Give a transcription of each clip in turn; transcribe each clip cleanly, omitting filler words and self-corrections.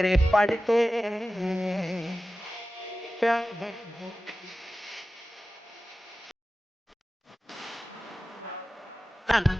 तेरे पढ़ते प्यार ना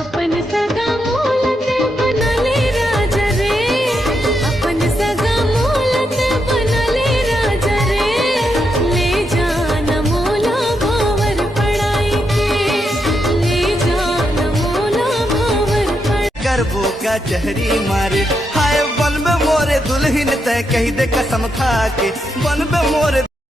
अपन सगा मोलत बनले राजा रे, अपन सगा मोलत बनले राजा रे, ले जान मोला भावर पढ़ाई के, ले जान मोला भावर पढ़ाई। करबो का चहरी मारे हाय बन में मोरे दुल्हन तय कही दे कसम खा के बन में मोरे